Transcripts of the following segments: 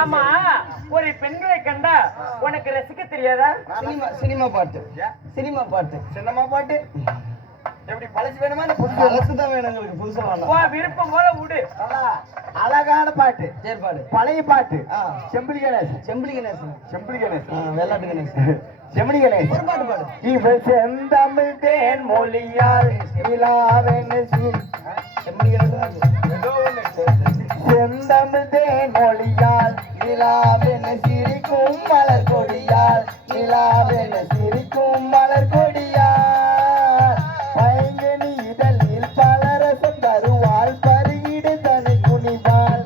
ஆமா, ஒரு பெண்களை கண்டா உனக்கு ரசிக்க தெரியாதா? சினிமா பாட்டு சினிமா பாட்டு எப்படி பழசு வேணுமா? பழசுதான் வேணும் எங்களுக்கு, புதுசா வேணாம். விருப்பம் போல விடு. அழகான பாட்டு, செயற்பாடு, பழைய பாட்டு. செம்பிலி கணேசன், வெள்ளாட்டு கணேசன், செம்பிலி கணேசன் ஒரு பாட்டு பாடு. இவள் செந்தமிழ் தேன் மொழியால் செந்தமிழ் தேன் மொழியால் நிலாவென சிரிக்கும் மலர் கொடியால், நிலாவென சிரிக்கும் மலர் கொடியால், பைங்கனி இதழில் பலரசம் தருவாள், பருகிடு தனி குனிவாள்.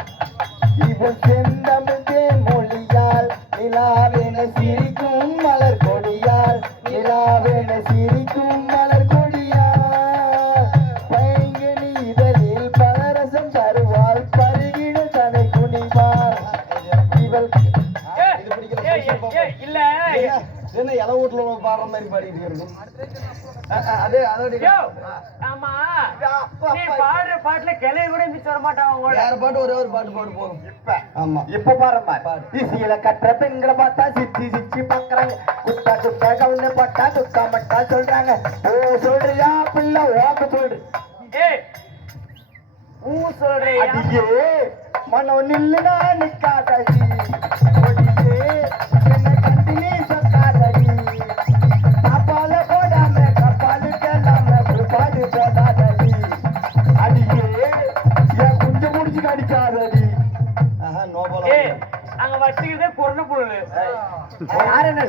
இவள் செந்தமிழ் தேன் மொழியால் நிலாவென சிரிக்கும் மலர் கொடியால், நிலாவென சிரிக்கும் மலர் கொடியால், பைங்கனி இதழில் பலரசம் தருவாள், பருகிடு தனி குனிவாள். இவள் இல்ல என்ன இலை வீட்டுல பாடுற மாதிரி பாடிட்டு இருக்கும். ஆமா, நீ பாடுற பாட்டுல கிளைய கூட மிச்ச வர மாட்டாங்க. வேற பாட்டு ஒரே ஒரு பாட்டு பாடு போதும். இப்ப பாருங்க, இசையில கட்டுற பெண்களை பார்த்தா சிச்சி பாக்குறாங்க. குட்டா குட்டா கவுன்னு பட்டா துக்கா மட்டா சொல்றாங்க. ஓ சொல்றியா பிள்ளை ஓக்க சொல்லு. சொல்றியா மனம் நில்லுனா நிக்காதடி, என்ன கண்டினி சொல்லாதடி, கப்பால போடாம கப்பாலு கேளாம பாடு போடாதடி, அடியே என் குஞ்சு முடிச்சு அடிக்காதடி. அங்க வச்சுக்கிட்டே பொருள் பொருள் யாரு என்ன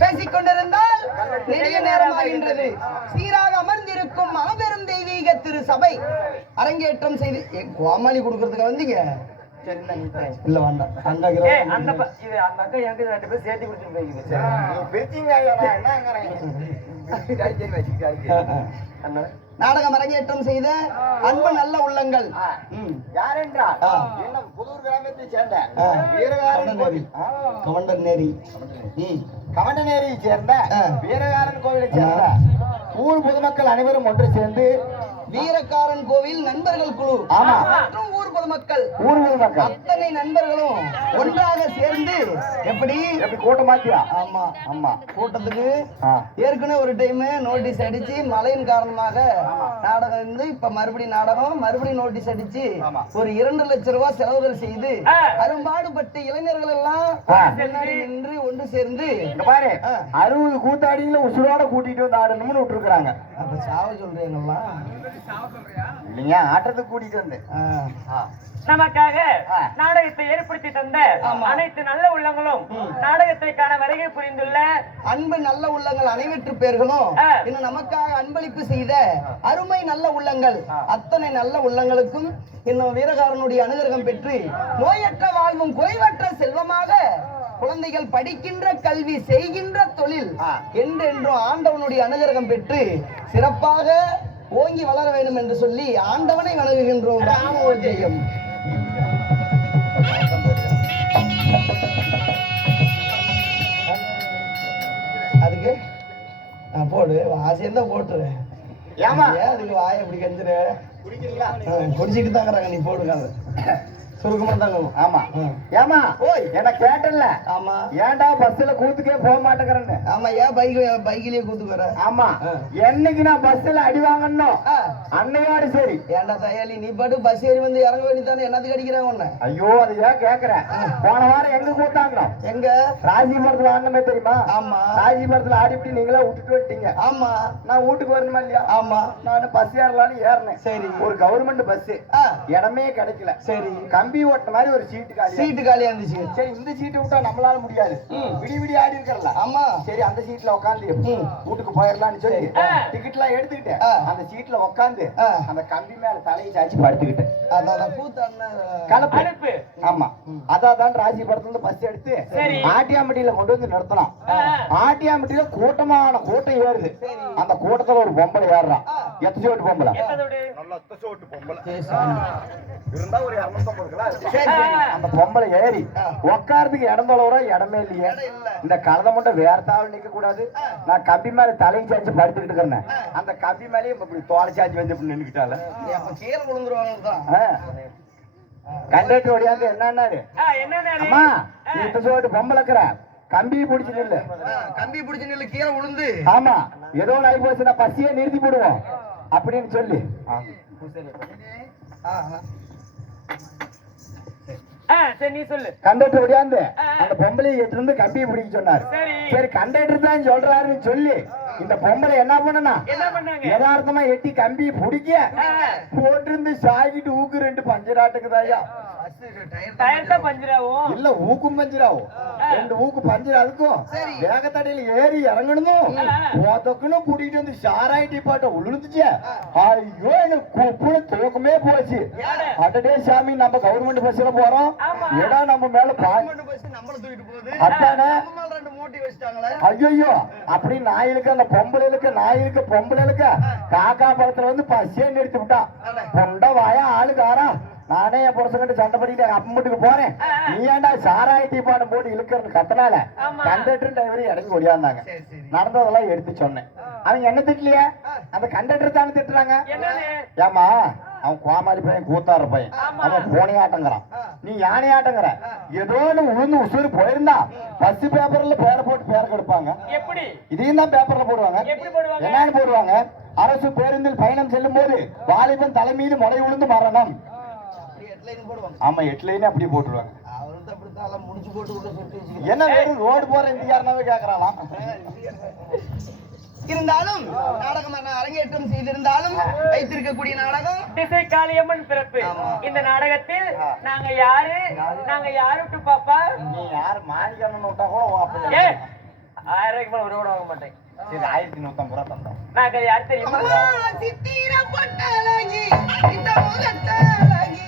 பேசிக் கொண்டிருந்தால் நெடிய நேரமாகின்றது. சீராக அமர்ந்திருக்கும் மாபெரும் தெய்வீக திரு சபை அரங்கேற்றம் செய்து கோமாளி கொடுக்கறதுக்கு வந்தீங்க. இல்ல வேண்டாம், அந்த அக்கா எனக்கு 2 பேர் சேர்த்து கொடுத்துட்டு நாடகம் அரங்கேற்றம் செய்த அன்பு நல்ல உள்ளங்கள் யார் என்றால் புதூர் கிராமத்தை சேர்ந்த கவண்டநேரியை சேர்ந்த வீரகாரன் கோவிலை சேர்ந்த ஊர் பொதுமக்கள் அனைவரும் ஒன்று சேர்ந்து வீரக்காரன் கோவில் நண்பர்கள் குழு மற்றும் ஊர் பொதுமக்கள் அத்தனை நண்பர்களும் ஒன்றாக சேர்ந்து எப்படி கூட்டமாத்தியா? ஆமா ஆமா, கூட்டத்துக்கு ஏற்கனவே ஒரு டைம் நோட்டீஸ் அடிச்சு மழையின் காரணமாக நாடகம் இருந்து இப்ப மறுபடியும் நோட்டீஸ் அடிச்சு ஒரு 2 லட்சம் ரூபாய் செலவுகள் செய்து அரும்பாடுபட்டு இளைஞர்கள் எல்லாம் நின்று ஒன்று சேர்ந்து பாரு 60 கூத்தாடிகளை உசுரோட கூட்டிட்டு வந்து ஆடணும்னு விட்டுருக்காங்க. அப்ப சாவ சொல்றீங்களா? இல்லைங்க, ஆட்டத்துக்கு கூட்டிட்டு வந்து நமக்காக நாடகத்தை ஏற்படுத்தி தந்த அனைத்து நல்ல உள்ளங்களும் நாடகத்தை காண வருகை புரிந்துள்ள அன்பு நல்ல உள்ளங்கள் அனைவற்று பேர்களும் இன்னும் நமக்காக அன்பளிப்பு செய்த அருமை நல்ல உள்ளங்கள் அத்தனை நல்ல உள்ளங்களுக்கும் இன்னும் வீரகாரனுடைய அனுகிரகம் பெற்று நோயற்ற வாழ்வும் குறைவற்ற செல்வமாக குழந்தைகள் படிக்கின்ற கல்வி செய்கின்ற தொழில் என்றென்றும் ஆண்டவனுடைய அனுகிரகம் பெற்று சிறப்பாக ஓங்கி வளர வேண்டும் என்று சொல்லி ஆண்டவனை வணங்குகின்றோம். ராமோஜெயம். அதுக்கு போடு, ஆசையா போட்டுரு. ஏமா அதுக்கு வாய எப்படி கஞ்சிரு குடிச்சிட்டு தாங்கிறாங்க. நீ போடுங்க சுருக்கமா தாங்க. ஆமா ஏமா ஓய் என்ன கேட்டல. ஆமா, ஏன்டா பஸ்ல கூத்துக்கே போக மாட்டேங்கிறேன்னு. ஆமா, ஏன் பைக்கிலேயே கூத்துக்கிற? ஆமா, என்னைக்கு நான் பஸ்ல அடி வாங்கணும் அன்னையோடு சரி. ஏன்டா தயாளி, நீ பாட்டு பஸ் ஏறி வந்து இறங்க வேண்டியதானே, என்னத்துக்கு அடிக்கிறாங்க உன்ன? ஐயோ, அது ஏன் கேக்குறேன். போன வாரம் எங்க கூத்தாங்க? எங்க ராஜிபுரத்துல ஆடணுமே தெரியுமா? ஆமா, ராஜிபுரத்துல ஆடிப்படி நீங்களா விட்டுட்டு வந்துட்டீங்க. ஆமா, நான் வீட்டுக்கு வரணுமா இல்லையா? ஆமா, நான் பஸ் ஏறலான்னு ஏறினேன். சரி, ஒரு கவர்மெண்ட் பஸ், இடமே கிடைக்கல. சரி, கம்பி ஓட்ட மாதிரி ஒரு சீட்டு காலியா இருந்துச்சு. சரி, இந்த சீட்டு விட்டா நம்மளால முடியாது, விடி ஆடி இருக்கல. ஆமா, சரி, அந்த சீட்ல உட்காந்து வீட்டுக்கு போயிடலாம்னு சொல்லி டிக்கெட் எல்லாம் எடுத்துக்கிட்டேன். அந்த சீட்ல உட்காந்து அந்த கம்பி மேல தலையை சாய்ச்சி படுத்துக்கிட்டேன். அதான் கூத்தாடின கலப்பு அடுப்பு. ஆமா அதான் ராசி படத்துல இருந்து பஸ் எடுத்து சரி. ஆட்டியாம்பட்டியில கொண்டு வந்து நிறுத்தலாம். ஆட்டியாம்பட்டியில கூட்டமான கூட்டம் ஏறுது. அந்த கூட்டத்துல ஒரு பொம்பளை ஏறுறான். எத்தச்சோட்டு பொம்பளை எத்ததோடு? நல்ல எத்தச்சோட்டு பொம்பளை சரி சாமி. இருந்தா ஒரு 250 கிலோ இருக்கும். சரி சரி. அந்த பொம்பளை ஏறி உட்கார்றதுக்கு இடம் தொலைவா இடமே இல்லையே. இந்த கலதை மட்டும் வேற தாவல் நிக்க கூடாது. நான் கம்பி மேல தலையை சாய்ச்சி படுத்துக்கிட்டு இருக்கிறேன். அந்த கம்பி மேலேயும் இப்படி தோலை சாய்ச்சி வந்து இப்படி நின்றுக்கிட்டால அப்ப கீழே விழுந்துருவாங்க தான். கண்டக்டர் ஓடியாந்து என்னன்னாரு, என்னன்னாரு? அம்மா நீ எத்தச்சோட்டு பொம்பளை இருக்கிற கம்பி பிடிச்சு நில்லு. கம்பி பிடிச்சு நில்லு கீழே விழுந்து. ஆமா ஏதோ ஒண்ணு ஆகி போச்சுன்னா பசியே நிறுத்தி போடுவோம் அப்படின்னு சொல்லி சரி நீ சொல்லு. கண்டக்டர் ஓடியாந்து அந்த பொம்பளையை எடுத்து இருந்து கம்பியை பிடிக்க சொன்னாரு. சரி. சரி கண்டக்டர் தான் சொல்றாருன்னு சொல்லி இந்த பொம்பளை என்ன பண்ணனா என்ன பண்ணாங்க? யதார்த்தமா எட்டி கம்பியை பிடிக்க போட்டு இருந்து சாய்கிட்டு ஊக்கு 2 பஞ்சராட்டுக்குதாயா. டயர் தான் பஞ்சராகும். இல்ல ஊக்கும் பஞ்சராகும். 2 ஊக்கு பஞ்சர் அதுக்கும் வேகத்தடையில ஏறி இறங்கணும். போத்தக்குன்னு கூட்டிட்டு வந்து சாராயிட்டி பாட்ட உளுந்துச்சு. ஐயோ எனக்கு கூப்புன்னு தூக்கமே போச்சு. அடடே சாமி நம்ம கவர்மெண்ட் பஸ்ல போறோம். ஏடா நம்ம மேல நம்மள தூக்கிட்டு போகுது. அதானே நம்ம 2 மூட்டி வச்சிட்டாங்களே. ஐயோ அப்படி நாயிலுக்கு அந்த பொம்பளைகளுக்கு நாயிலுக்கு பொம்பளைகளுக்கு காக்கா பழத்துல வந்து பசியே நிறுத்தி விட்டா. பொண்ட வாயா ஆளுக்காரா நானே என் புருஷங்கிட்ட சண்டை பண்ணிட்டு அப்பட்டுக்கு போறேன். நீ ஏன்டா சாராயிட்டி பாடம் போட்டு இழுக்கிறது கத்தனால கண்டக்டர் டிரைவர் இறங்கி ஒடியாந்தாங்க. நடந்ததெல்லாம் எடுத்து சொன்னேன். அவங்க என்ன திட்டலையே, அந்த கண்டக்டர் தானே திட்டுறாங்க. ஏமா அவன் கோமாளி பையன் கூத்தாடுற பையன் அவன் போனையாட்டங்கிறான், நீ யானையாட்டங்கிற. ஏதோ உழுந்து உசுறு போயிருந்தா பஸ் பேப்பர்ல பேரை போட்டு பேரை கெடுப்பாங்க. இதையும் தான் பேப்பர்ல போடுவாங்க. என்னன்னு போடுவாங்க, அரசு பேருந்தில் பயணம் செல்லும் போது வாலிபன் தலை மீது முளை உளுந்து மரணம். ஆமா 8 லைன் அப்படி போட்டுருவாங்க. என்ன வெறும் ரோடு போற இந்தியாரனாவே கேக்குறாளாம். இருந்தாலும் நாடகம் அரங்கேற்றம் செய்திருந்தாலும் வைத்திருக்கக்கூடிய நாடகம் திசை காளியம்மன் பிறப்பு. இந்த நாடகத்தில் நாங்க யாரு பாப்பா? நீ யாரு மாணிக்கணும் விட்டா கூட 1000 ரூபாய்க்கு மேல ஒரு வாங்க மாட்டேன். சரி 1150 ரூபா தந்தோம். நாங்க யார் தெரியுமா? சித்திர பொட்டலகி இந்த முகத்தலகி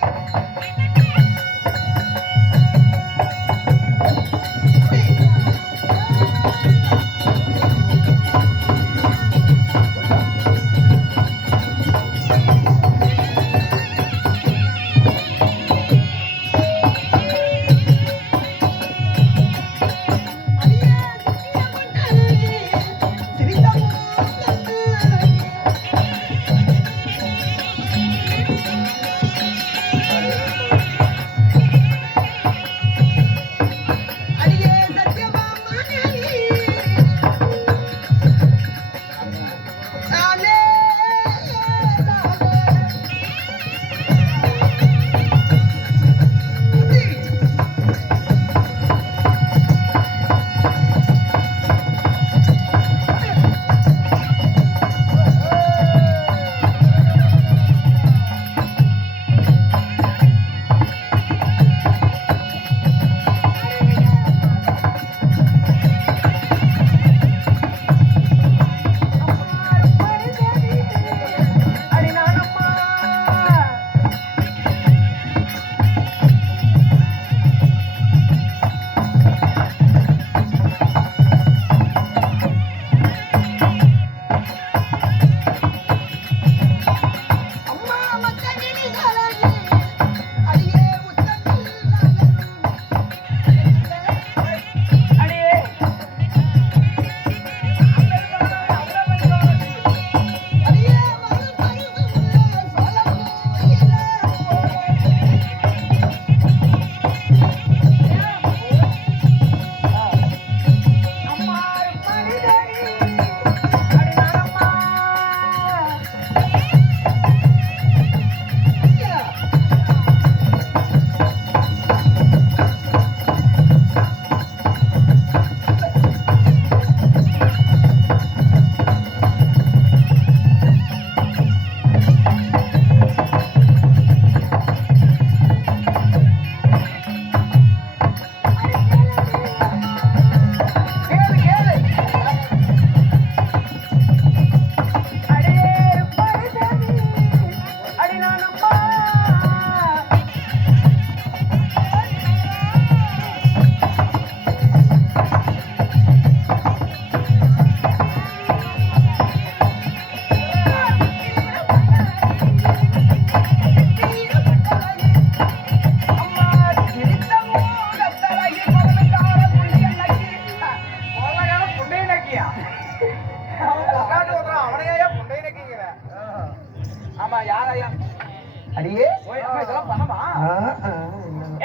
அடியே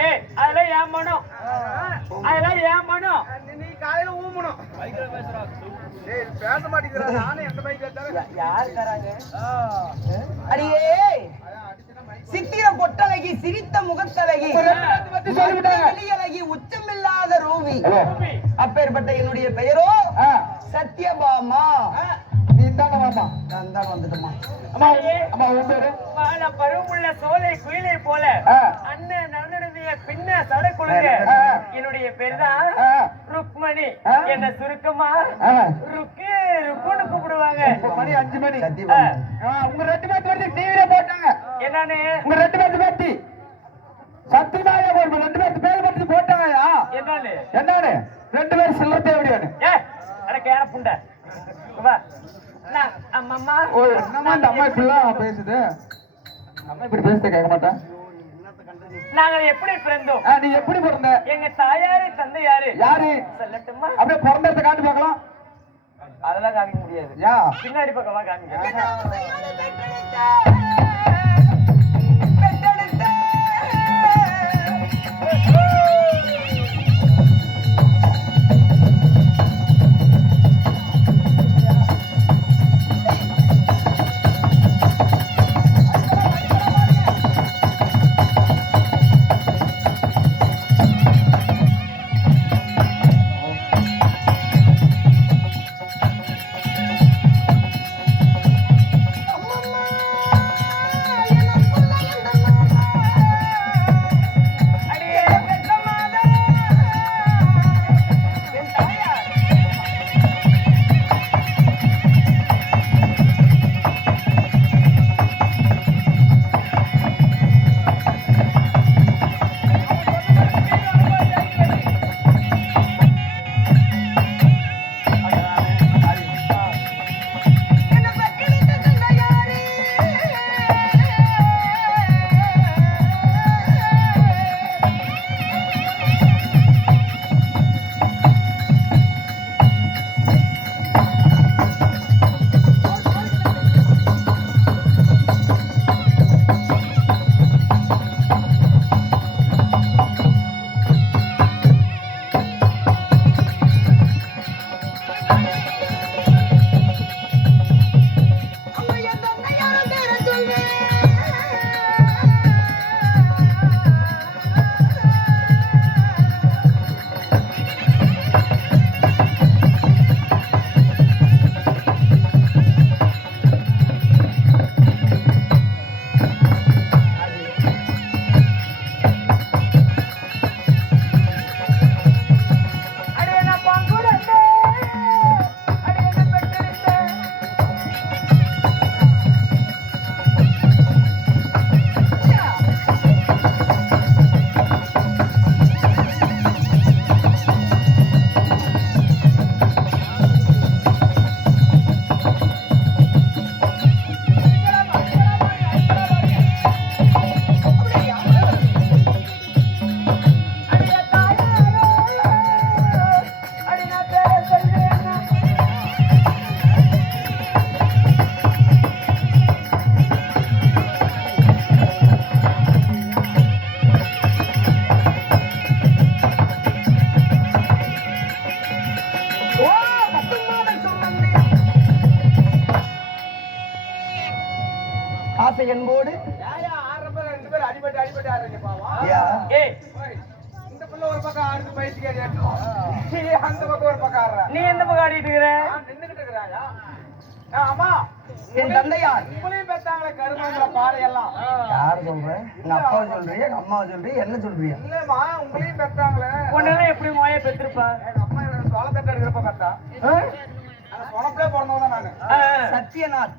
ஏய் அதெல்லாம் ஏன் மனம் அதெல்லாம் ஏன் மனம் நீ காலையில ஊமணும் பேச மாட்டேங்கிறா நானே எந்த மைக் வச்சாலும் யார் தராங்க அடியே சித்திர பொட்டழகி சிரித்த முகத்தழகி அழகி உச்சமில்லாத ரூபி அப்பேற்பட்ட என்னுடைய பெயரோ சத்யபாமா. நீ தானே மாமா? நான் தான் வந்துட்டோமா. அம்மா அம்மா உன் பேரு? வாழ பருவமுள்ள சோலை குயிலை போல அண்ணன் நடனடிய பின்ன சடக்குழுங்க. என்னுடைய பேர் தான் ருக்மணி. என்ன சுருக்கமா ருக்குன்னு கூப்பிடுவாங்க. மணி 5 மணி. சத்யபாமா உங்க 2 பேர்த்து பத்தி டிவில போட்டாங்க. என்னன்னு உங்க 2 பேர்த்து பத்தி சத்தியமாக ஒரு 2 பேர்த்து பேர் பத்தி போட்டாங்கயா. என்னன்னு என்னன்னு 2 பேர் சில்லறை தேவடியானு. அட கேர புண்டை வா. நான் அம்மா ஓ என்னமா இந்த அம்மா இப்படிலாம் பேசுது? அம்மா இப்படி பேசுறத கேட்க மாட்டேன். நாங்கள் எப்படி பிறந்தோம்? நீ எப்படி பிறந்த? எங்க தாயாரு தந்தையாரு யாரு சொல்லட்டுமா? அப்படியே பிறந்தத காட்டி பார்க்கலாம். அதெல்லாம் காமிக்க முடியாது. யா பின்னாடி பக்கமா காமிக்கிறேன். ஆசை என்போடு அடிபட்டு ஆடுறீங்க பாவம். ஏய் இந்த பிள்ளை ஒரு பக்கம் ஆடுது பைத்தியக்காரி அந்த பக்கம் ஒரு பக்கம் ஆடுறா. நீ எந்த பக்கம் ஆடிட்டு இருக்கிற? நின்னுகிட்டு இருக்கிறாயா? அம்மா என் தந்தையார் உங்களையும் பெத்தாங்களே கருமாந்திர பாறையெல்லாம். யாரு சொல்ற? எங்க அப்பாவை சொல்றியா எங்க அம்மாவை சொல்றியா என்ன சொல்றியா? இல்லம்மா உங்களையும் பெத்தாங்களே. உன்னெல்லாம் எப்படி மோய பெற்றிருப்பா? எங்க அம்மா எனக்கு சோளத்தட்டை எடுக்கிறப்ப பெத்தா. அந்த சொனப்பிலே பிறந்தவன் தான் நானு. சத்யநாத்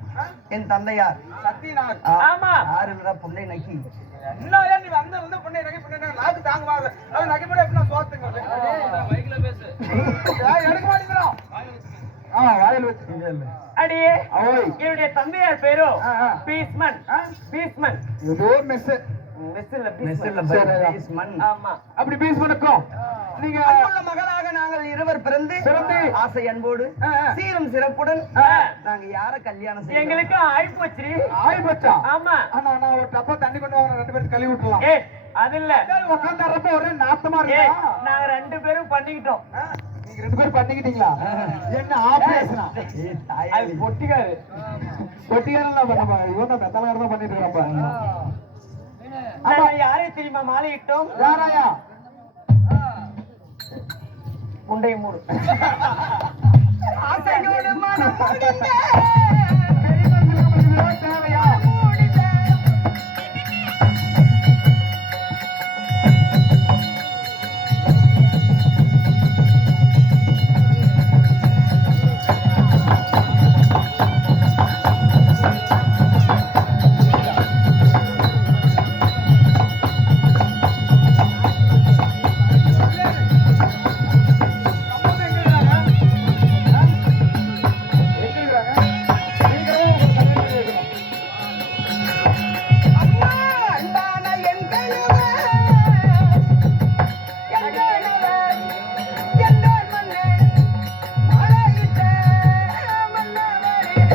என் தந்தையார். சத்தியநாத். ஆமா. யாருடா புள்ளை நக்கி? இன்னும் ஏன் நீ வந்து பொண்ணை நகை நாக்கு தாங்குவாங்க. அது நகைப்பட எப்படி சோத்துங்க. பைக்ல பேசு. எடுக்க மாட்டேங்கிறோம். வாயில் வச்சு அடியே ஓய் என்னுடைய தந்தையார் பேரோ ஆ, ஆ. பீஸ்மன் பீஸ்மன் ஏதோ மிஸ் மிஸ் இல்ல பீஸ்மன். ஆமா அப்படி பீஸ் பண்ணுக்கோம் நீங்க அன்புள்ள மகளாக நாங்கள் இருவர் பிறந்து ஆசை அன்போடு சீரும் சிறப்புடன் நாங்க யார கல்யாணம் செய்யணும்? எங்களுக்கு ஆயிப்போச்சு ஆய் பச்சா ஆமா ஆனா நான் ஒரு டப்பா தண்ணி கொண்டு வாங்க 2 பேரும் கழுவி விட்டுலாம் ஏ அது இல்ல உட்காந்துறப்ப ஒரே நாத்தமா ஏ இருக்கா நாங்க 2 பேரும் பண்ணிக்கிட்டோம் நீங்க 2 பேரும் பண்ணிக்கிட்டீங்களா என்ன ஆபரேஷனா அது பொட்டிக்காரு பொட்டிக்காரெல்லாம் பண்ணப்பா இவன் தான் மெத்தலாக தான் பண்ணிட்டு இருக்கப்பா நாங்க யாரை தெரியுமா மாலையிட்டோம் யாராயா முண்டை மூடு ஆசையோடு மனம் முடிந்த தேவையா அம்மா அன்பான என் கணவர் என் கணவர் என் மன்னே மழையிட்ட மன்னவரே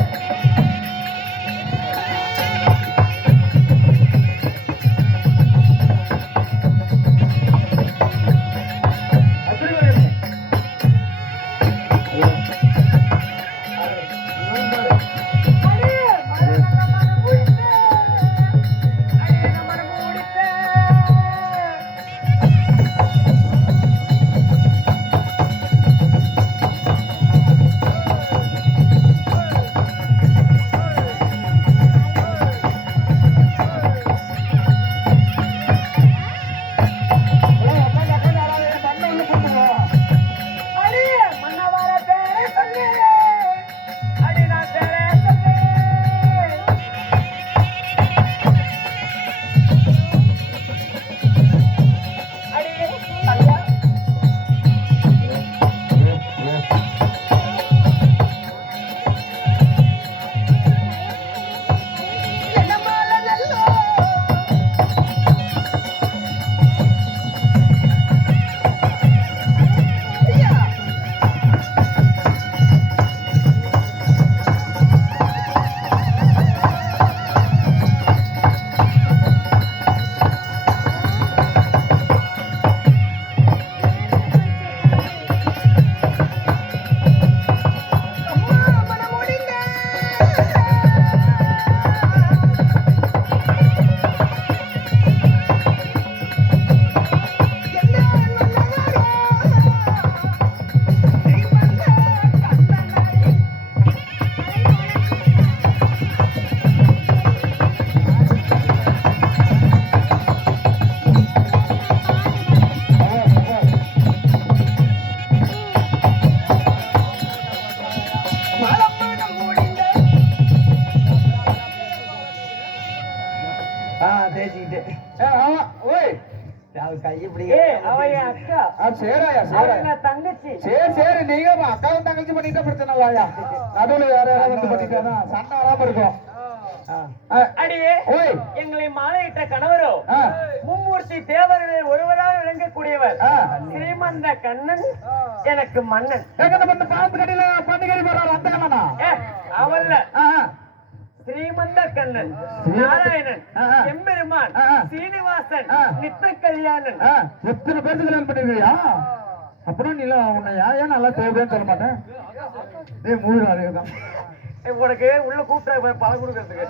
தங்கச்சி சரி நீங்க அக்காவும் தங்கச்சி பண்ணிட்டா பிரச்சனை இல்லையா நடுவுல வேற யாராவது வந்து பண்ணிட்டா சண்டை வராம இருக்கும் அடியே எங்களை மாலையிட்ட கணவரோ மும்மூர்த்தி தேவர்களில் ஒருவராக விளங்கக்கூடியவர் ஸ்ரீமந்த கண்ணன் எனக்கு மன்னன் பாத்து கடையில பண்டிகை போறாரு அந்த கண்ணனா அவல்ல ஸ்ரீமந்த கண்ணன் நாராயணன் எம்பெருமான் சீனிவாசன் நித்த கல்யாணன் எத்தனை பேருக்கு கல்யாணம் பண்ணிருக்கியா அப்புறம் நீ உன்னை ஏன் நல்லா தேவைன்னு சொல்ல மாட்டேன் மூணு உனக்கு உள்ள கூப்பிட்டா பழம் கொடுக்கறதுக்கு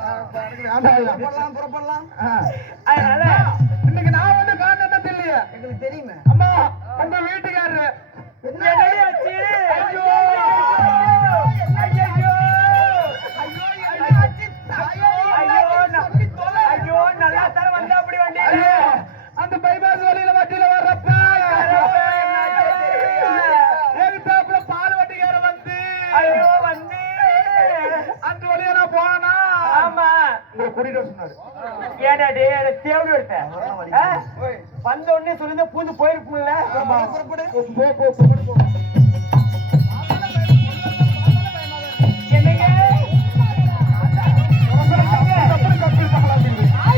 புறப்படலாம் அதனால இன்னைக்கு நான் வந்து காரணம் என்ன தெரியல எங்களுக்கு தெரியுமே அம்மா உங்க வீட்டுக்காரரு என்னடியாச்சு ஐயோ ஐயோ நல்லா தர வந்தா அப்படி வண்டி அந்த பைபாஸ் வழியில வண்டியில வர்றப்ப பால் வண்டிக்கார வந்து ஐயோ வந்து அந்த வழியா நான் போனா ஆமா உங்களை கூட்டிட்டு சொன்னாரு ஏடா டே தேவடி எடுத்த வந்த உடனே சொல்லிருந்தா பூந்து போயிருக்கும்ல புறப்படு